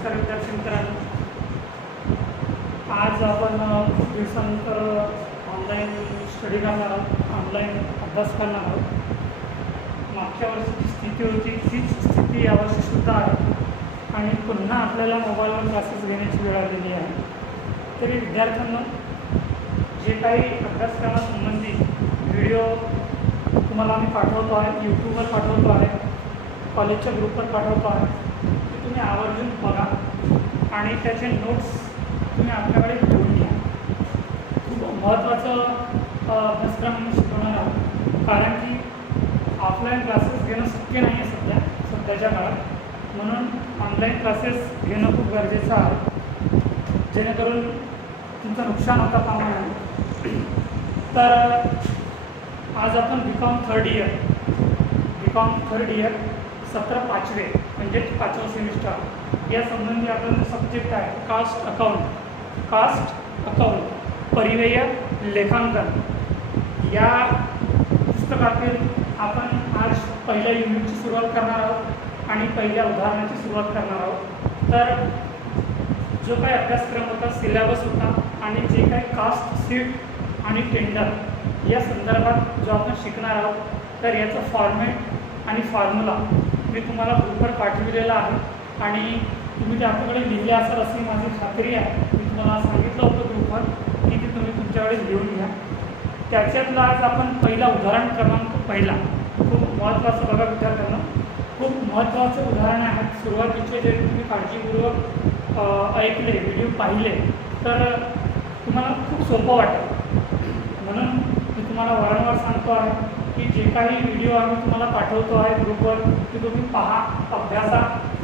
नमस्कार विद्यार्थी मित्रांनो, आज आपण खूप दिवसानंतर ऑनलाईन स्टडी करणार आहोत, ऑनलाईन अभ्यास करणार आहोत. मागच्या वर्षीची स्थिती होती तीच स्थिती यावर्षीसुद्धा आहे आणि पुन्हा आपल्याला मोबाईलवर क्लासेस घेण्याची वेळ आलेली आहे. तरी विद्यार्थ्यांना जे काही अभ्यासक्रमासंबंधी व्हिडिओ तुम्हाला आम्ही पाठवतो आहे, यूट्यूबवर पाठवतो आहे, कॉलेजच्या ग्रुपवर पाठवतो आहे, ते तुम्ही आवर्जून बघा आणि त्याचे नोट्स तुम्ही आपल्याकडे घेऊन घ्या. खूप महत्त्वाचं अभ्यासक्रम आम्ही शिकवणार आहोत, कारण की ऑफलाईन क्लासेस घेणं शक्य नाही आहे सध्याच्या काळात. म्हणून ऑनलाईन क्लासेस घेणं खूप गरजेचं आहे, जेणेकरून तुमचं नुकसान होता कामा नये. तर आज आपण बीकॉम थर्ड इयर सत्र 5वे म्हणजे 5वं सेमिस्टर या संबंधी आपला जो सब्जेक्ट आहे कास्ट अकाउंट परिव्यय लेखांकन या पुस्तकातील आपण आज पहिल्या युनिटची सुरुवात करणार आहोत आणि पहिल्या उदाहरणाची सुरुवात करणार आहोत. तर जो काही अभ्यासक्रम होता, सिलेबस होता आणि जे काही कास्ट सीट आणि टेंडर या संदर्भात जो आपण शिकणार आहोत, तर याचं फॉर्मॅट आणि फॉर्म्युला मी तुम्हाला ग्रुपवर पाठविलेला आहे आणि तुम्ही ते आपल्याकडे लिहिले असाल अशी माझी खात्री आहे. मी तुम्हाला सांगितलं होतं ग्रुपवर की ते तुम्ही तुमच्याकडे लिहून घ्या. त्याच्यातलं आज आपण पहिला उदाहरण क्रमांक पहिला खूप महत्त्वाचं बघा विद्यार्थ्यांना, खूप महत्त्वाचे उदाहरण आहे. सुरुवातीचे जरी तुम्ही काळजीपूर्वक ऐकले, व्हिडिओ पाहिले तर तुम्हाला खूप सोपं वाटेल. म्हणून मी तुम्हाला वारंवार सांगतो आहे की जे काही व्हिडिओ आम्ही तुम्हाला पाठवतो आहे ग्रुपवर ते तुम्ही पहा, अभ्यासा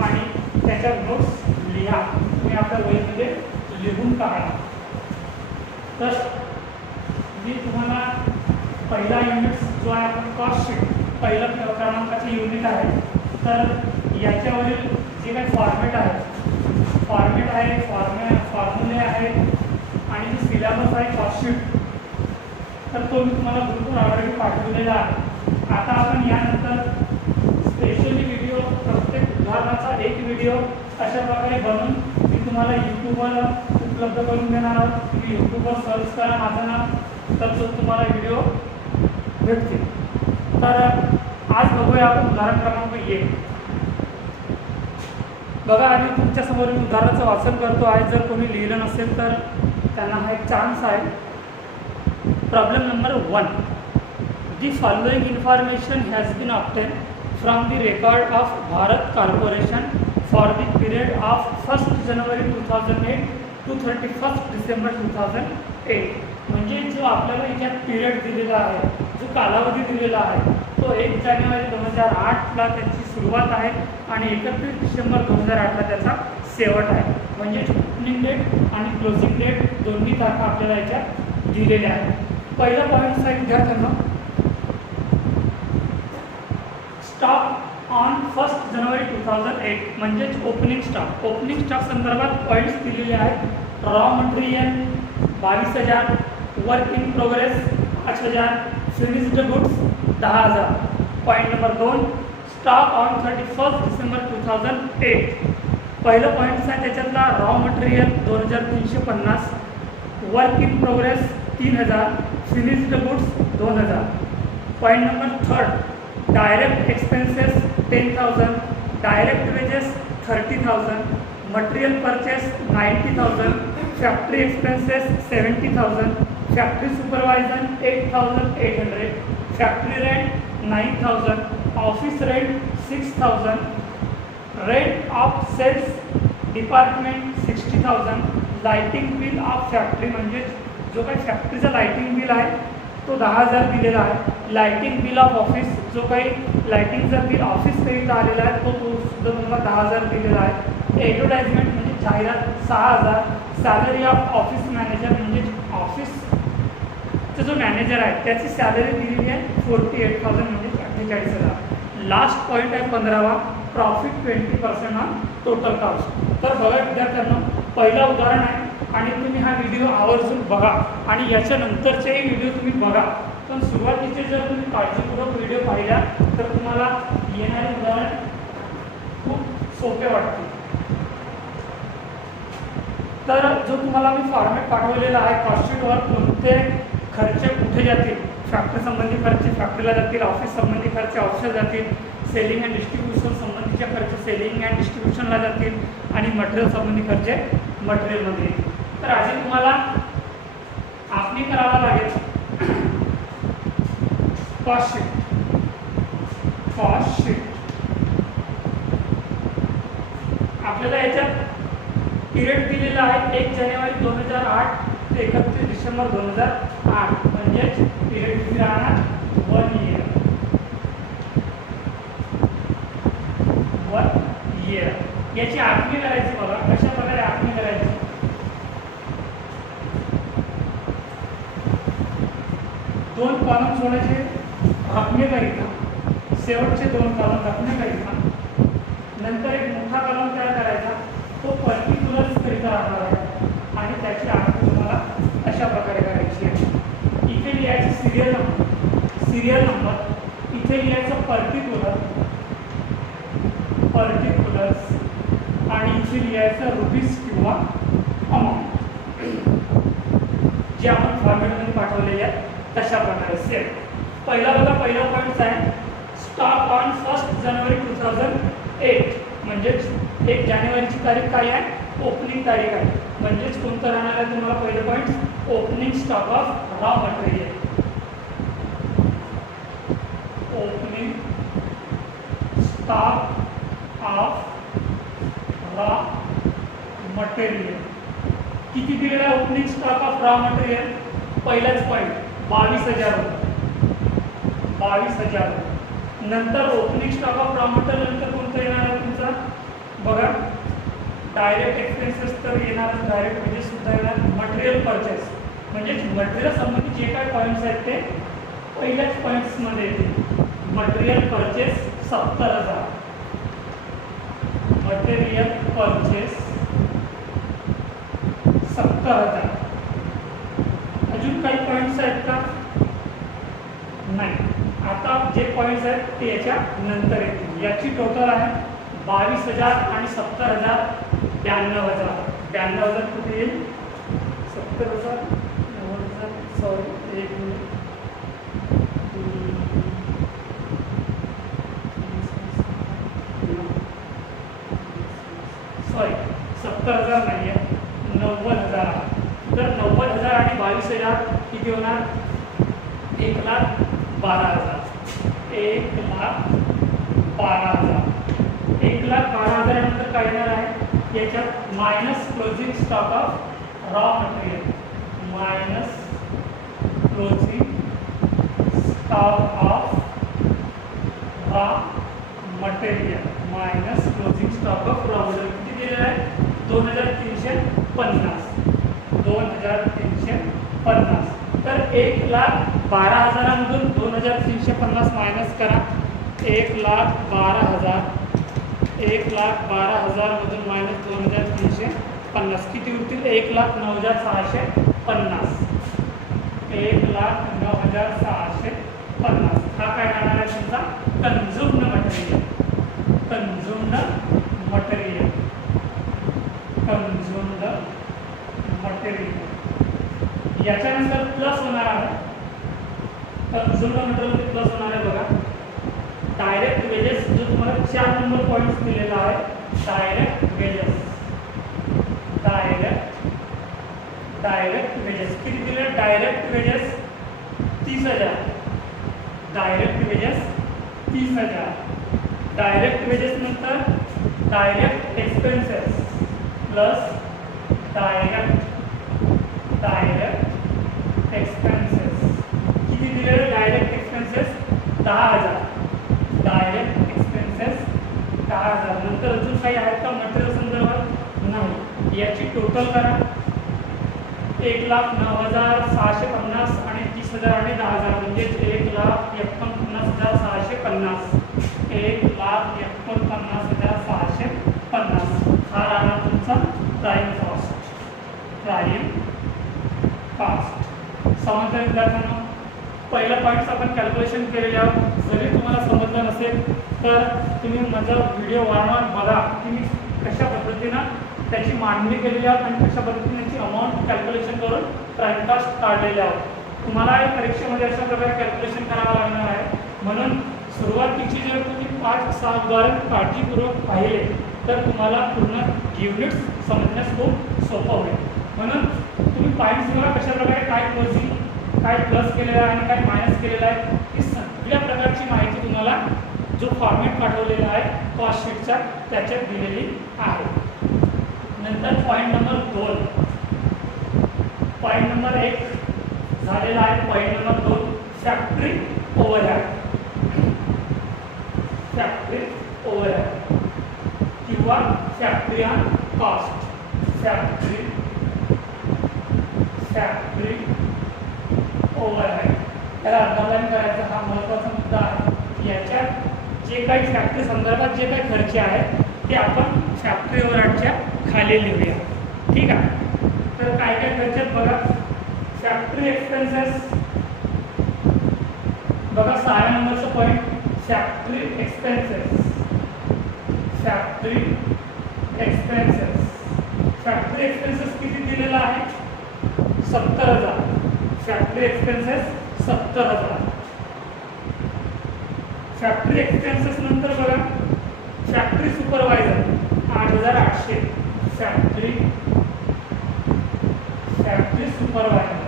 आणि त्याच्या नोट्स लिहा. तुम्ही आपल्या वहीमध्ये लिहून काढा. तर मी तुम्हाला पहिला युनिट जो आहे आपण कॉस्ट शीट पहिलं क्रमांकाचे युनिट आहे. तर याच्यावरील जे काही फॉर्मॅट आहे फॉर्म्युले आहेत आणि जो सिलेबस आहे कॉस्ट शीट, तर तो मी तुम्हाला ग्रुपवर ऑलरेडी पाठवलेला आहे. आता आपण यानंतर स्पेशली व्हिडिओ प्रत्येक उदाहरणाचा एक व्हिडिओ अशा प्रकारे बनवून मी तुम्हाला यूट्यूबवर उपलब्ध करून देणार आहोत. तुम्ही यूट्यूबवर सर्च करा माझं नाव, तर तो तुम्हाला व्हिडिओ भेटतील. तर आज बघूया आपण उदाहरण क्रमांक 1. बघा, आधी तुमच्यासमोर मी उदाहरणाचं वाचन करतो आहे. जर कोणी लिहिलं नसेल तर त्यांना हा एक चान्स आहे. Problem number 1. The following information has been obtained from the record of Bharat Corporation for the period of 1st January 2008 to 31st December 2008. म्हणजे जो आपल्याला याच्यात पिरियड दिलेला आहे, जो कालावधी दिलेला आहे, तो 1 जानेवारी 2008ला त्याची सुरुवात आहे आणि 31 डिसेंबर 2008ला त्याचा शेवट आहे. म्हणजे ओपनिंग डेट आणि क्लोजिंग डेट दोन्ही तारखा आपल्याला याच्यात दिलेल्या आहेत. पहिला पॉईंट आहे विद्यार्थ्यांना, स्टॉक ऑन 1st जानेवारी 2008 म्हणजेच ओपनिंग स्टॉक संदर्भात पॉईंट्स दिलेले आहेत. Raw material 22,000, work in progress 5,000, finished goods 10,000. Point number 2, stock on 31st December 2008. पहिलं पॉईंट्स आहे त्याच्यातला raw material 2,350, work in progress 3,000, finished goods 2,000. Point number 3, direct expenses 10,000, direct wages 30,000, material purchase 90,000, factory expenses 70,000, factory supervision 8,800, factory rent 9,000, office rent 6,000, rent of sales department 60,000, lighting bill of factory म्हणजे जो काही फॅक्टरीचा lighting bill आहे तो 10,000 दिलेला आहे. Lighting bill of office, जो काही लाइटिंगचा bill ऑफिसकरिता आलेला आहे तो सुद्धा तुम्हाला 10,000 दिलेला आहे. ॲडव्हर्टाइजमेंट म्हणजे जाहिरात 6,000, सॅलरी ऑफ ऑफिस मॅनेजर म्हणजे ऑफिसचा जो मॅनेजर आहे त्याची सॅलरी दिलेली आहे 48,000 म्हणजे 48,000. लास्ट पॉईंट आहे 15वा, प्रॉफिट 20% ऑन टोटल कॉस्ट. तर बघा विद्यार्थ्यांना, पहिला उदाहरण आहे आणि तुम्ही हा व्हिडिओ आवर्जून बघा आणि याच्यानंतरचेही व्हिडिओ तुम्ही बघा. पण सुरुवातीचे जर तुम्ही काळजीपूर्वक व्हिडिओ पाहिला तर तुम्हाला येणारे उदाहरण खूप सोपे वाटतील. तर जो तुम्हाला मी फॉर्मॅट पाठवलेला आहे कॉस्ट शीटवर कोणते खर्च कुठे जातील, फॅक्टरी संबंधी खर्च फॅक्टरीला जातील, ऑफिस संबंधी खर्च ऑफिसला जातील, सेलिंग अँड डिस्ट्रीब्युशन संबंधीचे खर्च सेलिंग अँड डिस्ट्रीब्युशनला जातील आणि मटेरियल संबंधी खर्च मटेरियलमध्ये येतील. तर असे तुम्हाला आखणी करावा लागेल कॉस्ट शीट. आपल्याला याच्यात पिरियड दिलेला आहे 1 जानेवारी 2008 ते 31 डिसेंबर 2008, म्हणजेच पिरियड किती राहणार 1 इयर. याची आखणी करायची बघा, कशा प्रकारे आखणी करायची. दोन कॉलम सोडायचे राखण्याकरिता, शेवटचे 2 कॉलम राखण्याकरिता. नंतर एक मोठा कॉलम तयार करायचा, तो पर्टिक्युलर्स करिता राहणार आहे आणि त्याची आखणी तुम्हाला अशा प्रकारे करायची आहे. इथे लिहायचं सिरियल नंबर, इथे लिहायचं पर्टिक्युलर्स आणि इथे लिहायचं रुपीज किंवा अमाऊंट, जे आपण फॉर्मॅटमध्ये पाठवलेले आहे तशा प्रकारे सेम. पहिला पॉईंट आहे स्टॉक ऑन 1 जानेवारी 2008, म्हणजेच 1 जानेवारीची तारीख काय आहे, ओपनिंग तारीख आहे. म्हणजेच कोणतं राहणार आहे तुम्हाला पहिलं point, opening stock of raw material. Opening stock of raw material किती दिलेला आहे, opening stock of raw material पहिलाच पॉईंट 22,000. नंतर opening stock of raw material नंतर कोणतं येणार आहे तुमचा बघा, डायरेक्ट एक्सपेन्सेस तर येणारच, डायरेक्ट वेजेस सुद्धा येणार. मटेरियल परचेस म्हणजेच मटेरियल संबंधी जे काही पॉईंट्स आहेत ते पहिल्याच पॉईंट्समध्ये येतील. Material purchase 70,000, material purchase 70,000. अजून काही पॉईंट्स आहेत का, नाही. आता जे पॉईंट्स आहेत ते याच्या नंतर येतील. याची टोटल आहे 22,000 आणि 70,000 92,000 कुठे येईल, 70,000 90,000 सॉरी 1 मिनिट, सॉरी 70,000 नाही आहे 90,000 आहे. तर 90,000 आणि 22,000 किती होणार, 1,12,000. 1,12,000 नंतर काय येणार आहे याच्यात minus closing stock of raw material, minus closing stock of raw material, minus closing stock of raw material किती दिलेलं आहे 2,350. तर 1,12,000 मधून 2,350 मायनस करा. 1,12,000 मधून मायनस 2,350 किती उरतील, 1,09,650. 1,09,650 हा काय राहणार आहे तुमचा कन्झ्युम्ड मटेरियल. याच्यानंतर प्लस होणार आहे, कन्झ्युम्ड मटेरियल प्लस होणार आहे बघा. डायरेक्ट वेजेस जो तुम्हाला 4 नंबर पॉईंट्स दिलेला आहे, डायरेक्ट वेजेस किती दिले, डायरेक्ट वेजेस 30,000. डायरेक्ट वेजेस नंतर direct expenses plus direct expenses किती दिले, डायरेक्ट एक्सपेन्सेस 10,000. नंतर अजून काही आहेत का मटेरियल संदर्भात, नाही. याची टोटल करा, 1,09,650 आणि 30,000 आणि 10,000 म्हणजे 1,49,650. 1,49,650 हा राहणार तुमचा प्राईम कॉस्ट. समजलं विद्यार्थ्यांना, पहिला पॉईंट्स आपण कॅल्क्युलेशन केलेले आहोत. जरी तुम्हाला समजलं नसेल तर तुम्ही माझा व्हिडिओ वारंवार बघा की मी कशा पद्धतीनं त्याची मांडणी केलेली आहे आणि कशा पद्धतीने त्याची अमाऊंट कॅल्क्युलेशन करून प्राईम कास्ट काढलेले आहोत. तुम्हाला या परीक्षेमध्ये अशा प्रकारे कॅल्क्युलेशन करावं लागणार आहे. म्हणून सुरुवातीची जर तुम्ही 5-6 उदाहरण काळजीपूर्वक पाहिले तर तुम्हाला पूर्ण युनिट्स समजण्यास खूप सोपं होईल. म्हणून तुम्ही पॉईंट्स बघा कशा प्रकारे काय क्लोजिंग, काय प्लस केलेलं आहे आणि काय मायनस केलेलं आहे, ही सगळ्या प्रकारची माहिती तुम्हाला जो फॉर्मॅट पाठवलेला आहे कॉस्ट शीटचा त्याच्यात दिलेली आहे. नंतर पॉईंट नंबर 2, पॉईंट नंबर 1 झालेला आहे. Point number 2 factory overhead, factory overhead किंवा factory on cost, factory overhead. त्याला अंडरलाईन करायचा हा महत्त्वाचा मुद्दा आहे. याच्यात जे काही फॅक्टरी संदर्भात जे काही खर्च आहे ते आपण फॅक्टरी ओव्हरहेडच्या खाली लिहूया. ठीक आहे. तर काय काय खर्च बघा. फॅक्टरी एक्सपेन्सेस बघा 6 नंबरचं point, factory expenses, factory expenses. Factory expenses किती दिलेला आहे? 70,000. Factory expenses 70,000. फॅक्टरी एक्सपेन्सेस नंतर बघा factory supervisor 8,800. Factory supervisor,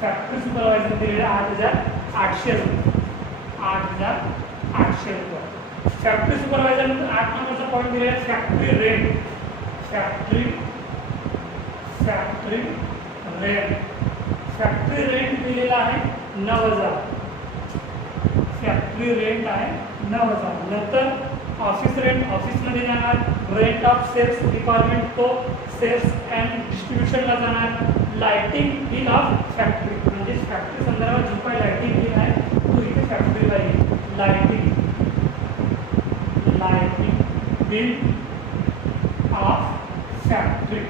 factory supervisor दिलेले 8,800 रुपये, 8,800 रुपये. फॅक्टरी सुपरवायझर नंतर 8 नंबरचा पॉईंट दिलेला आहे factory rent, factory rent. Factory rent दिलेला आहे 9,000. फॅक्टरी रेंट आहे 9,000. नंतर ऑफिस रेंट, ऑफिसमध्ये जाणार. रेंट ऑफ सेल्स डिपार्टमेंट तो सेल्स अँड डिस्ट्रीब्युशनला जाणार. लाइटिंग बिल ऑफ फॅक्टरी म्हणजे फॅक्टरी संदर्भात जो काही लाइटिंग बिल आहे तो इथे फॅक्टरीला येईल. Lighting bill of factory.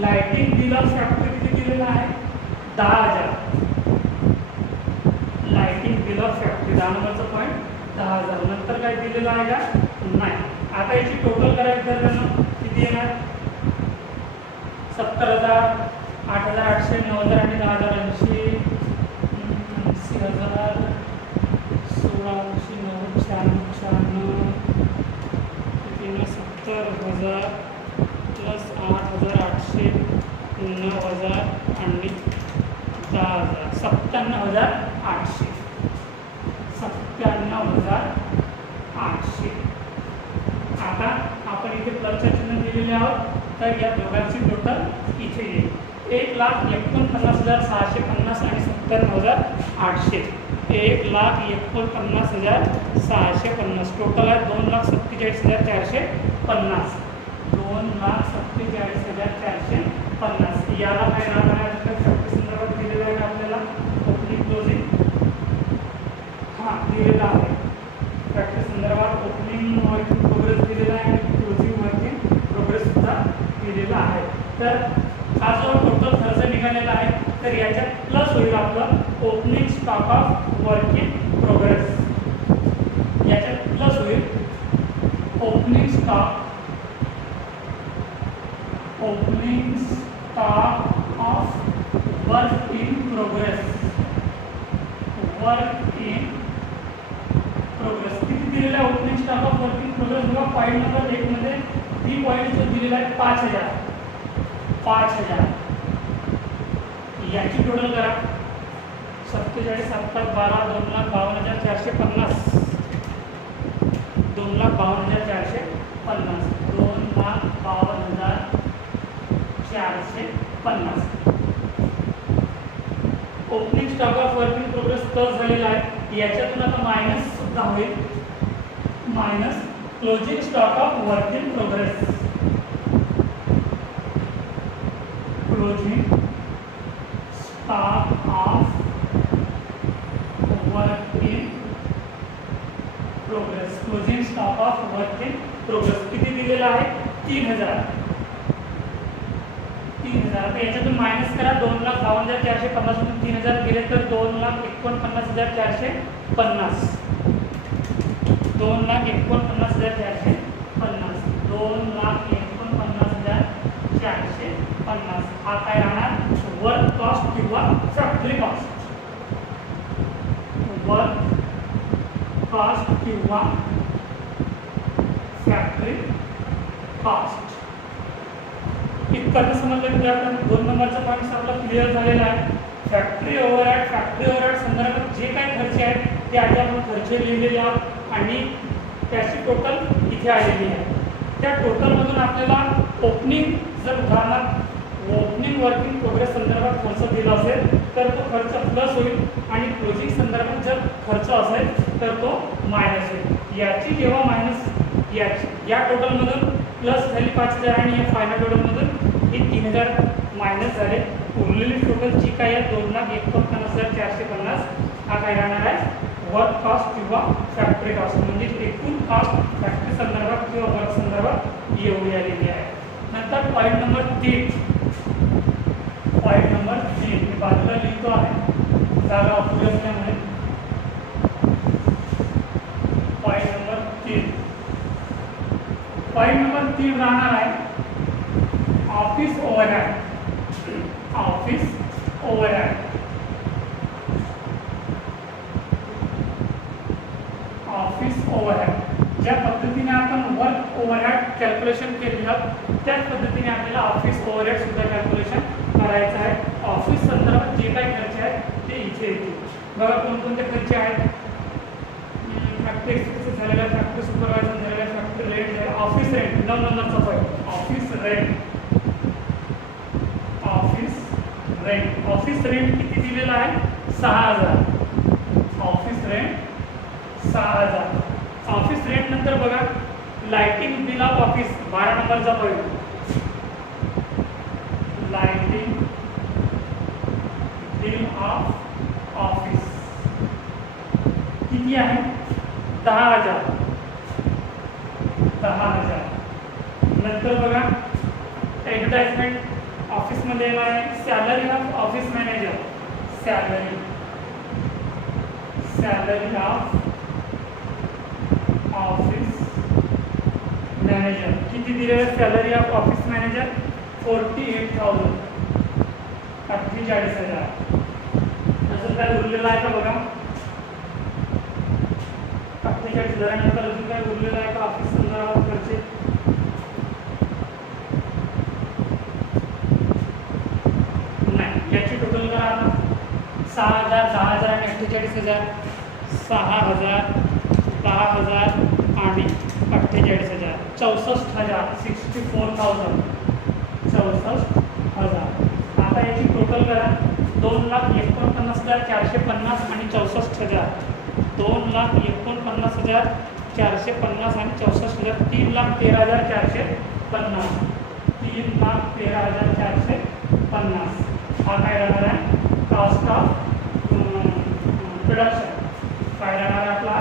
Lighting bill of factory किती दिलेला आहे? 10,000. लाइटिंग बिल ऑफ फॅक्टरी 10 नंबरचा पॉईंट 10,000. नंतर काय दिलेलं आहे का? नाही. आता याची टोटल करायची तर किती येणार? 70,000, 8,800, 9,000 आणि 10,000 80,000, 16,80, 9,96, किती 70,000 प्लस 8,800, 9,000 आणि 10,000, 97,800. 97,800. आता आपण इथे प्लसचे चिन्ह दिलेले आहोत तर या दोघांची टोटल इथे येईल 1,49,650 आणि 97,800. 1,49,650 टोटल आहे 2,47,450. 2,47,450. याला काय नाव आहे फॅक्टरी संदर्भात दिलेलं आहे आपल्याला ओपनिंग क्लोजिंग दिलेला आहे. फॅक्टरी संदर्भात ओपनिंग वर्किंग प्रोग्रेस दिलेला आहे आणि क्लोजिंग वर्किंग प्रोग्रेस सुद्धा दिलेला आहे. तर हा जो टोटल खर्च निघालेला आहे तर याच्यात प्लस होईल आपलं opening stock of working progress. याच्यात प्लस होईल opening stock of work in progress. किती दिलेला आहे opening stock of working progress बघा. पॉईंट नंबर 1 मध्ये बी पॉईंट जो दिलेला आहे 5,000. याची टोटल करा 47, 7, 12, 2,52,450. 2,52,450. 2,52,450. Opening stock of working progress plus झालेला आहे. याच्यातून आता मायनस सुद्धा होईल. Minus closing stock of working progress. Closing stock of working progress. Closing stock of working progress किती दिलेला आहे? 3,000. आता याच्यातून मायनस करा 2,52,450 मधून 3,000 गेले तर 2,49,450. 2,49,450. 2,49,450 हा काय राहणार वर्क कॉस्ट किंवा फॅक्टरी कॉस्ट. वर्क कॉस्ट किंवा फॅक्टरी कॉस्ट. इतकं समजलं की आपण 2 नंबरचा पॉईंट आपला क्लिअर झालेला आहे. फॅक्टरी ओव्हरहेड संदर्भात जे काही खर्च आहेत ते आधी आपण खर्च लिहिलेले आहोत आणि त्याची टोटल इथे आलेली आहे. त्या टोटलमधून आपल्याला ओपनिंग जर उदाहरणार्थ ओपनिंग वर्किंग प्रोग्रेस संदर्भात खर्च दिला असेल तर तो खर्च प्लस होईल आणि क्लोजिंग संदर्भात जर खर्च असेल तर तो मायनस होईल. याची जेव्हा मायनस या टोटलमधून प्लस झाली 5,000 आणि या फायनल टोटलमधून ही 3,000 मायनस झाले. उरलेली टोटल जी काय आहे 2,49,450 हा काय राहणार आहे वर्क कॉस्ट किंवा फॅक्टरी कॉस्ट. म्हणजे एकूण कॉस्ट फॅक्टरी संदर्भात किंवा वर्क संदर्भात एवढी आलेली आहे. नंतर पॉईंट नंबर 3 मी बाजूला लिहितो आहे जागा अपुरी असल्यामुळे. पॉईंट नंबर 3 राहणार आहे ऑफिस ओव्हरहेड. ज्या पद्धतीने आपण वर्क ओव्हरहेड कॅल्क्युलेशन केलेलं त्याच पद्धतीने आपल्याला ऑफिस ओव्हरहेड सुद्धा कॅल्क्युलेशन करायचं आहे. ऑफिस संदर्भात जे काही खर्च आहेत ते इथे येतील. बघा कोणकोणते खर्च आहेत. फॅक्टरी एक्सपेन्सेस झालेला, फॅक्टरी सुपरवायझर झालेला, फॅक्टरी रेंट झालेला, ऑफिस रेंट 9 नंबरचा पॉईंट. ऑफिस रेंट किती दिलेला आहे 6,000. Office rent 6,000. ऑफिस रेंट नंतर बघा लाइटिंग बिल ऑफ ऑफिस 12 नंबरचा point. Lighting bill of office किती आहे 10,000. नंतर बघा ॲडव्हर्टाइजमेंट ऑफिसमध्ये येणार आहे salary of office manager. Salary of office manager किती दिलेलं सॅलरी ऑफ ऑफिस मॅनेजर 48,000. 48,000. अजून काय उरलेलं आहे का बघा 48,000 नंतर अजून काय उरलेलं आहे का ऑफिस संदर्भात खर्च. याची टोटल करा आता 6,000, 10,000 आणि 48,000. 6,000, 10,000 आणि 48,000 64,000. 64,000. आता याची टोटल करा 2,49,450 आणि 64,000. 2,49,450 आणि 64,000 3,13,450. 3,13,450 हा काय राहणार आहे कॉस्ट ऑफ प्रोडक्शन. काय राहणार आपला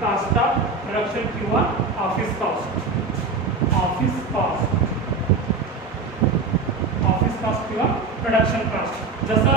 कॉस्ट ऑफ प्रोडक्शन किंवा ऑफिस कॉस्ट किंवा प्रोडक्शन कॉस्ट. जसं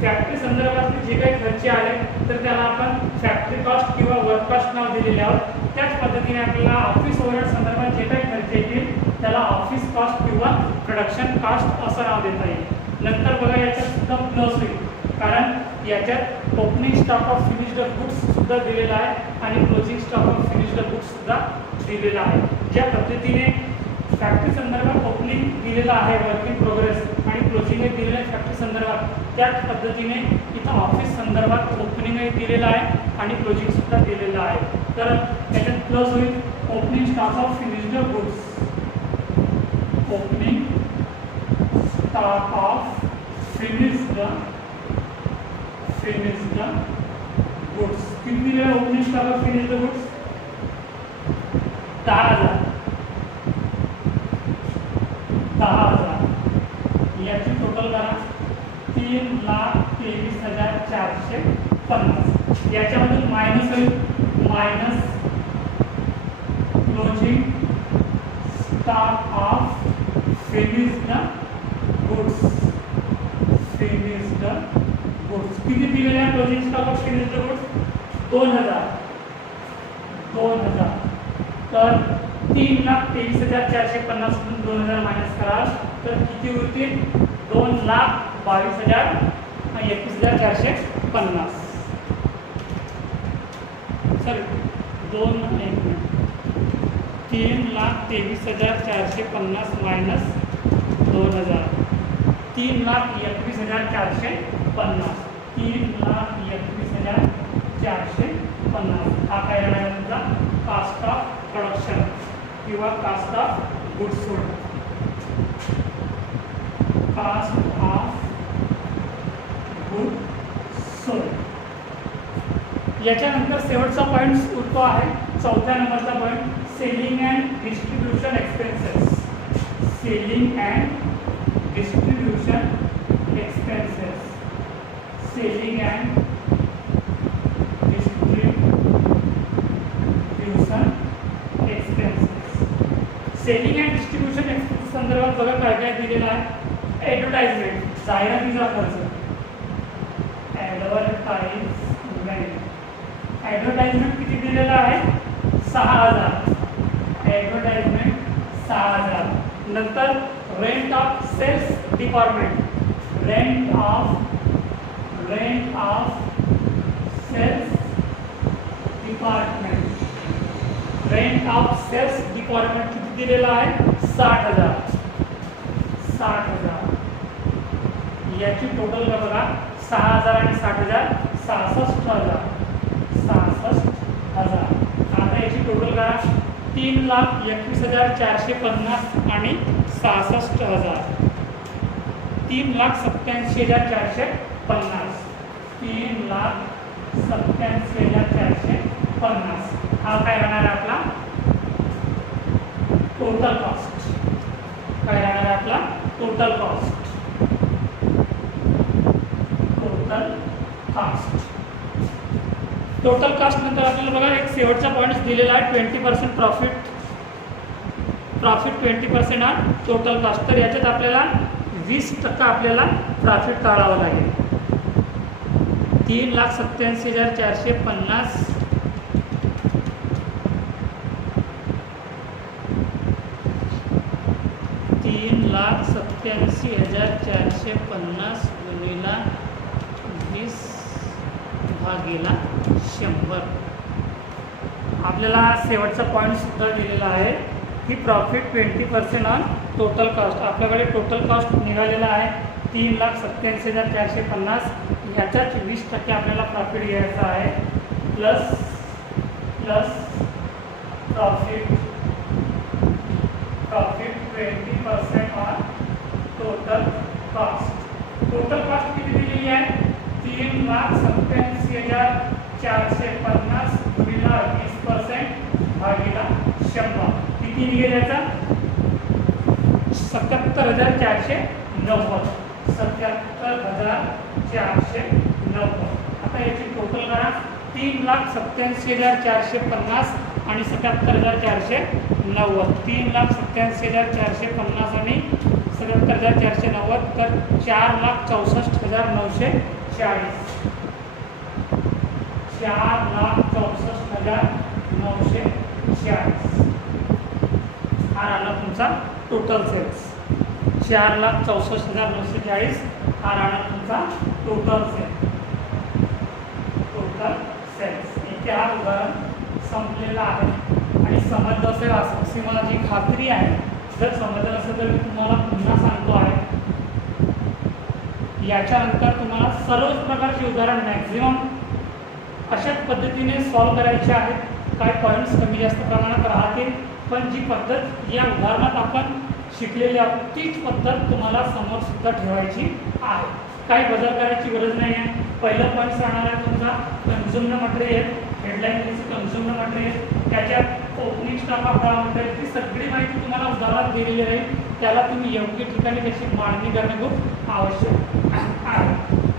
फॅक्टरी संदर्भातले जे काही खर्च आले तर त्याला आपण फॅक्टरी कॉस्ट किंवा वर्क कॉस्ट नाव दिलेले आहोत. त्याच पद्धतीने आपल्याला ऑफिस ओव्हरहेड संदर्भात जे काही खर्च येतील त्याला ऑफिस कॉस्ट किंवा प्रोडक्शन कॉस्ट असं नाव देता येईल. नंतर बघा याच्यात सुद्धा प्लस होईल कारण याच्यात opening stock of finished goods सुद्धा दिलेला आहे आणि closing stock of finished goods सुद्धा दिलेला आहे. ज्या पद्धतीने फॅक्टरी संदर्भात ओपनिंग दिलेला आहे वर्क इन प्रोग्रेस आणि क्लोजिंग दिलेलं आहे फॅक्टरी संदर्भात त्याच पद्धतीने इथं ऑफिस संदर्भात ओपनिंगही दिलेलं आहे आणि क्लोजिंग सुद्धा दिलेलं आहे. तर याच्यात प्लस होईल opening stock of finished goods. Opening stock of finished goods किती दिलेलं opening stock of finished goods 10,000. याची टोटल करा 3,23,450. याच्यामधून मायनस होईल minus closing stock of finished goods. किती दिलेले आहे closing stock of finished goods 2,000. तर 3,23,450 मधून 2,000 मायनस कराल तर किती होतील? 2,22,000 आणि 21,450. Sorry 3,23,450 minus 2,000, 3,21,450. 3,21,450 हा काय येणार आहे तुमचा? कास्ट ऑफ प्रोडक्शन किंवा cost of goods sold. Cost of good sold. याच्यानंतर शेवटचा पॉईंट उरतो आहे 4थ्या नंबरचा point, selling and distribution expenses. Selling and distribution expenses. Selling and distribution expenses. Selling and distribution expenses संदर्भात बघा काय काय दिलेलं आहे. ॲडव्हर्टाइजमेंट, जाहिरातीचा खर्च. ॲडव्हर्टाइजमेंट किती दिलेला आहे? 6,000. ॲडव्हर्टाइजमेंट 6,000. नंतर rent of sales department. Rent of sales department. Rent of sales department किती दिलेला आहे? 60,000. 60,000. याची टोटल का बघा, 6,000 आणि 60,000 66,000. 66,000. आता याची टोटल करा, 3,21,450 आणि 66,000. 3,87,450. 3,87,450 हा काय राहणार आहे आपला? Total cost. काय राहणार आहे आपला? Total cost. Total caste. Total caste नंतर आपल्याला बघा एक शेवटचा पॉईंट दिलेला आहे 20% प्रॉफिट. 20% on total caste. तर याच्यात आपल्याला 20% आपल्याला प्रॉफिट काढावं लागेल. 3,87,450 3,87,450 गुणिला 20 भागीला 100. आपल्याला शेवटचा पॉईंट सुद्धा दिलेला आहे की प्रॉफिट 20% ऑन टोटल कॉस्ट. आपल्याकडे टोटल कॉस्ट निघालेला आहे 3,87,450. ह्याच्यात 20% आपल्याला प्रॉफिट घ्यायचा आहे plus profit 20% on total cost. Total cost किती दिलेली आहे? 3,87,450 गुणिला 20% भागीला 100. किती निघेल याचा? 77,490. 77,490. आता याची टोटल करा, 3,87,450 आणि 77,490. 3,87,450 आणि 77,490 तर 4,64,940. 4,64,940 हा राहणार तुमचा टोटल सेल्स. 4,64,940 हा राहणार तुमचा टोटल सेल्स. Total cells. इथे हा उदाहरण संपलेला आहे आणि समजलं असेल अशी मला जी खात्री आहे. जर समजलं असेल तर मी तुम्हाला पुन्हा सांगतो आहे. याच्यानंतर तुम्हाला सर्वच प्रकारचे उदाहरण मॅक्झिमम अशाच पद्धतीने सॉल्व करायचे आहेत. काही पॉईंट्स कमी जास्त प्रमाणात राहतील, पण जी पद्धत या उदाहरणात आपण शिकलेली आहोत तीच पद्धत तुम्हाला समोर सुद्धा ठेवायची आहे. काही बदल करायची गरज नाही आहे. पहिलं पॉईंट राहणार आहे तुमचा consumed material. Headline consumed material. त्याच्यात opening stock of raw material ती सगळी माहिती तुम्हाला उदाहरणात दिलेली राहील. त्याला तुम्ही योग्य ठिकाणी त्याची मांडणी करणे खूप आवश्यक आहे.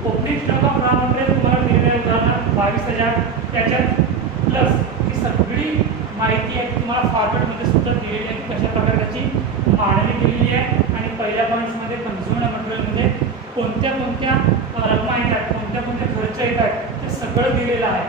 Opening stock of raw material तुम्हाला दिलेलं आहे उदाहरणात 22,000. त्याच्यात प्लस ही सगळी माहिती आहे तुम्हाला फॉर्मॅटमध्ये सुद्धा दिलेली आहे की कशा प्रकारे त्याची मांडणी दिलेली आहे. आणि पहिल्या पॉईंट्समध्ये कन्झ्युमर मटेरियलमध्ये कोणत्या कोणत्या रकमा येतात, कोणत्या कोणत्या खर्च येतात ते सगळं दिलेलं आहे.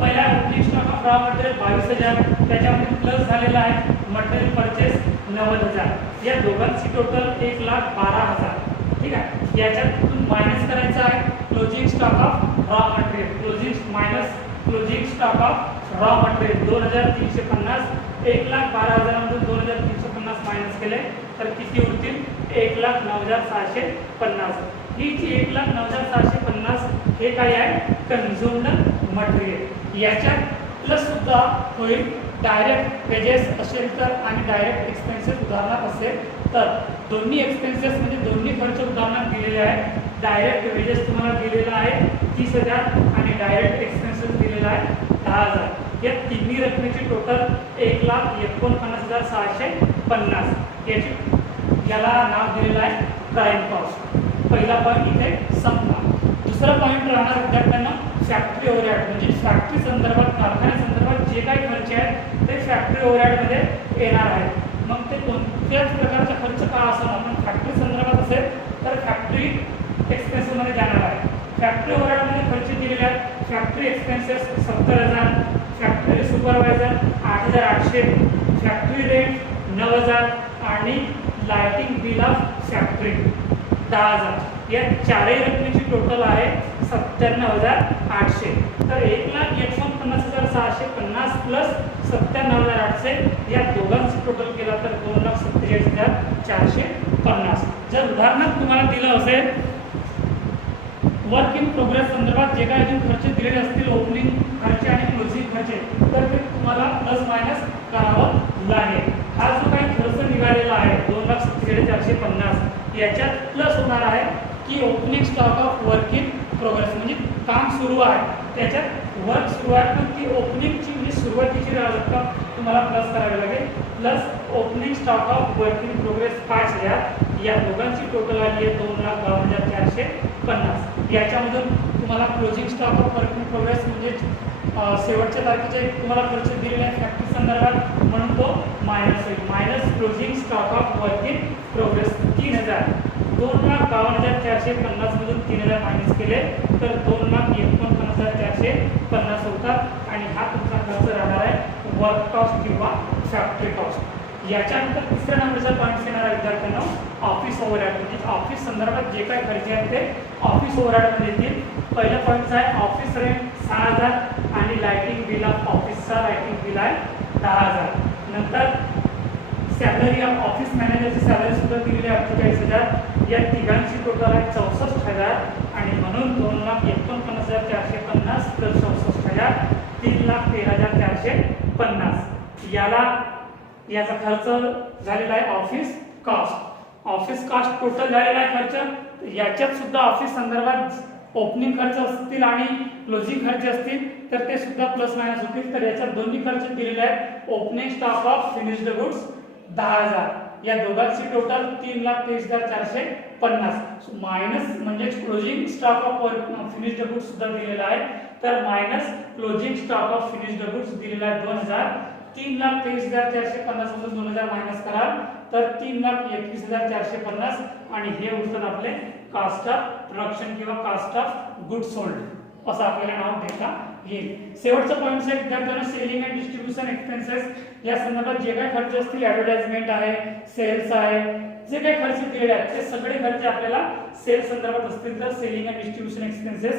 पहिला opening stock of raw material 22,000, त्याच्यामध्ये प्लस झालेला आहे मटेरियल परचेस 90,000, या दोघांची टोटल 1,12,000. ठीक आहे, याच्यातून मायनस करायचं आहे closing stock of raw material, closing stock of raw material 2,350, 1,12,000 मधून 2,350 मायनस केले तर किती उरतील 1,09,650. ही जी 1,09,650 हे काय आहे कन्झ्युम्ड मटेरियल. याच्यात प्लस सुद्धा होईल डायरेक्ट वेजेस असेल तर आणि डायरेक्ट एक्सपेन्सेस उदाहरणार्थ असेल तर. दोन्ही एक्सपेन्सेस म्हणजे दोन्ही खर्च उदाहरणार्थ दिलेले आहेत. डायरेक्ट वेजेस तुम्हाला दिलेला आहे 30,000 आणि डायरेक्ट एक्सपेन्सेस दिलेला आहे 10,000. या तिन्ही रकमेची टोटल 1,49,650. याला नाव दिलेलं आहे प्राइम कॉस्ट. पहिला पॉईंट इथे संपला. दुसरा पॉईंट राहणार विद्यार्थ्यांना फॅक्टरी ओव्हरहेड, म्हणजे फॅक्टरी संदर्भात कारखान्या संदर्भात जे काही खर्च आहेत ते फॅक्टरी ओव्हरहेडमध्ये येणार आहेत. मग ते कोणत्याच प्रकारचा खर्च का असणार, आपण फॅक्टरी संदर्भात असेल तर फॅक्टरी एक्सपेन्सेसमध्ये जाणार आहे. फॅक्टरी ओव्हरहेडमध्ये खर्च दिलेले आहेत factory expenses 70,000, factory supervisor 8,800, factory rent 9,000 आणि लाइटिंग बिल ऑफ फॅक्टरी 10,000. या चारही रकमेची टोटल आहे 97,800. तर 1,49,650 प्लस 97,800 या दोघांची टोटल केला तर 2,47,450. जर उदाहरणार्थ तुम्हाला दिलं असेल वर्क इन प्रोग्रेस संदर्भात जे काही अजून खर्च दिलेले असतील ओपनिंग खर्च आणि क्लोजिंग खर्च तर ते तुम्हाला प्लस मायनस करावं लागेल. हा जो काही खर्च निघालेला आहे 2,47,450 याच्यात प्लस होणार आहे की opening stock of work in progress, म्हणजे काम सुरू आहे त्याच्यात वर्क सुरू आहे पण ती ओपनिंगची म्हणजे सुरुवातीची रक्कम तुम्हाला प्लस करावी लागेल. Plus opening stock of work in progress 5,000 या दोघांची टोटल आली आहे 2,52,450. याच्यामधून तुम्हाला closing stock of work in progress म्हणजे शेवटच्या तारखेचे तुम्हाला खर्च दिलेले आहे फॅक्टरी संदर्भात म्हणून तो मायनस होईल. Minus closing stock of work in progress 3,000. 2,52,450 मधून 3,000 मायनस केले तर 2,49,450 होतात आणि हा तुमचा खर्च राहणार आहे वर्क कॉस्ट किंवा फॅक्टरी कॉस्ट. याच्यानंतर तिसऱ्या नंबरचा पॉईंट येणार आहे विद्यार्थ्यांना ऑफिस ओव्हरहेड, म्हणजे ऑफिस संदर्भात जे काही खर्च आहेत ते ऑफिस ओव्हरहेडमध्ये येतील. पहिला पॉईंट आहे ऑफिस रेंट 6,000 आणि लाइटिंग बिल ऑफ ऑफिसचा लाइटिंग बिल आहे 10,000. नंतर सॅलरी ऑफ ऑफिस मॅनेजरची सॅलरी सुद्धा दिलेली आहे 48,000. या तिघांची टोटल आहे 64,000 आणि म्हणून 2,49,450 प्लस 64,000 3,13,450. याचा खर्च झालेला आहे office cost. Office cost total झालेला आहे खर्च. याच्यात सुद्धा ऑफिस संदर्भात ओपनिंग खर्च असतील आणि क्लोजिंग खर्च असतील तर ते सुद्धा प्लस मायनस होतील. तर याच्यात दोन्ही खर्च दिलेले आहेत. Opening stock of finished goods 10,000 या दोघांची टोटल 3,23,450 मायनस म्हणजे closing stock of finished goods सुद्धा दिलेला आहे. तर minus closing stock of finished goods दिलेला आहे 2,000. 3,23,450 मधून 2,000 मायनस करा तर 3,21,450 आणि हे उरतात आपले कास्ट ऑफ प्रोडक्शन किंवा कास्ट ऑफ गुड सोल्ड असं आपल्याला नाव देता येईल. शेवटचा पॉईंट आहे विद्यार्थ्यांना सेलिंग अँड डिस्ट्रीब्युशन एक्सपेन्सेस. या संदर्भात जे काही खर्च असतील ॲडव्हर्टाइजमेंट आहे, सेल्स आहे, जे काही खर्च दिलेले आहेत ते सगळे खर्च आपल्याला सेल संदर्भात असतील तर सेलिंग अँड डिस्ट्रीब्युशन एक्सपेन्सेस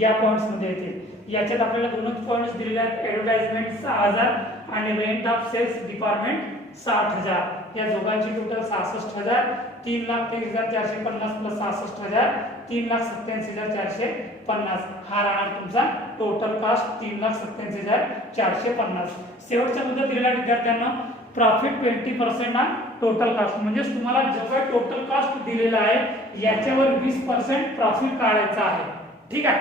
या पॉईंट्स मध्ये येतील. याच्यात आपल्याला दोनच पॉईंट्स दिलेले आहेत. ॲडव्हर्टाइजमेंट 6,000 आणि रेंट ऑफ सेल्स डिपार्टमेंट 60,000. या दोघांची टोटल 66,000. 3,23,450 प्लस 66,000 3,87,450. हा राहणार तुमचा टोटल कास्ट 3,87,450. शेवटचा मुद्दा दिलेला विद्यार्थ्यांना प्रॉफिट 20% ऑन टोटल कास्ट, म्हणजे तुम्हाला जो काही टोटल कास्ट दिलेला आहे याच्यावर 20% प्रॉफिट काढायचा आहे. ठीक आहे,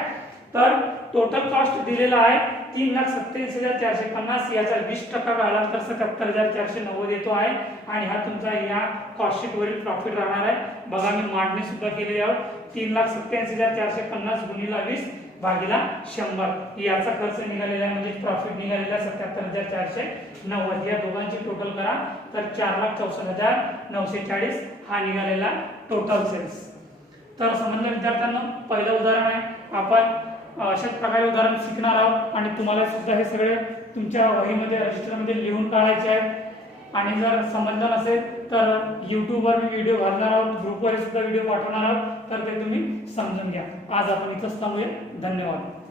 तर टोटल कास्ट दिलेला आहे 3,87,450. याचा 20% काढला तर 77,490 येतो आहे आणि हा तुमचा या कॉस्ट शीट वरील प्रॉफिट राहणार आहे. बघा मी मांडणी सुद्धा केलेली आहे. 3,87,450 गुणिले 20 भागिले 100 याचा खर्च निघालेला आहे म्हणजे प्रॉफिट निघालेला आहे 77,490. या दोघांची टोटल करा तर 4,64,940 हा निघालेला टोटल सेल्स. तर समजलं विद्यार्थ्यांना, पहिलं उदाहरण आहे आपण अशाच प्रकारे उदाहरण शिकणार आहोत आणि तुम्हाला सुद्धा हे सगळे तुमच्या वहीमध्ये रजिस्टरमध्ये लिहून काढायचे आहेत. आणि जर समजलं नसेल तर यूट्यूबवर मी व्हिडिओ घालणार आहोत, ग्रुपवर सुद्धा व्हिडिओ पाठवणार आहोत, तर ते तुम्ही समजून घ्या. आज आपण इथंच थांबूया. धन्यवाद.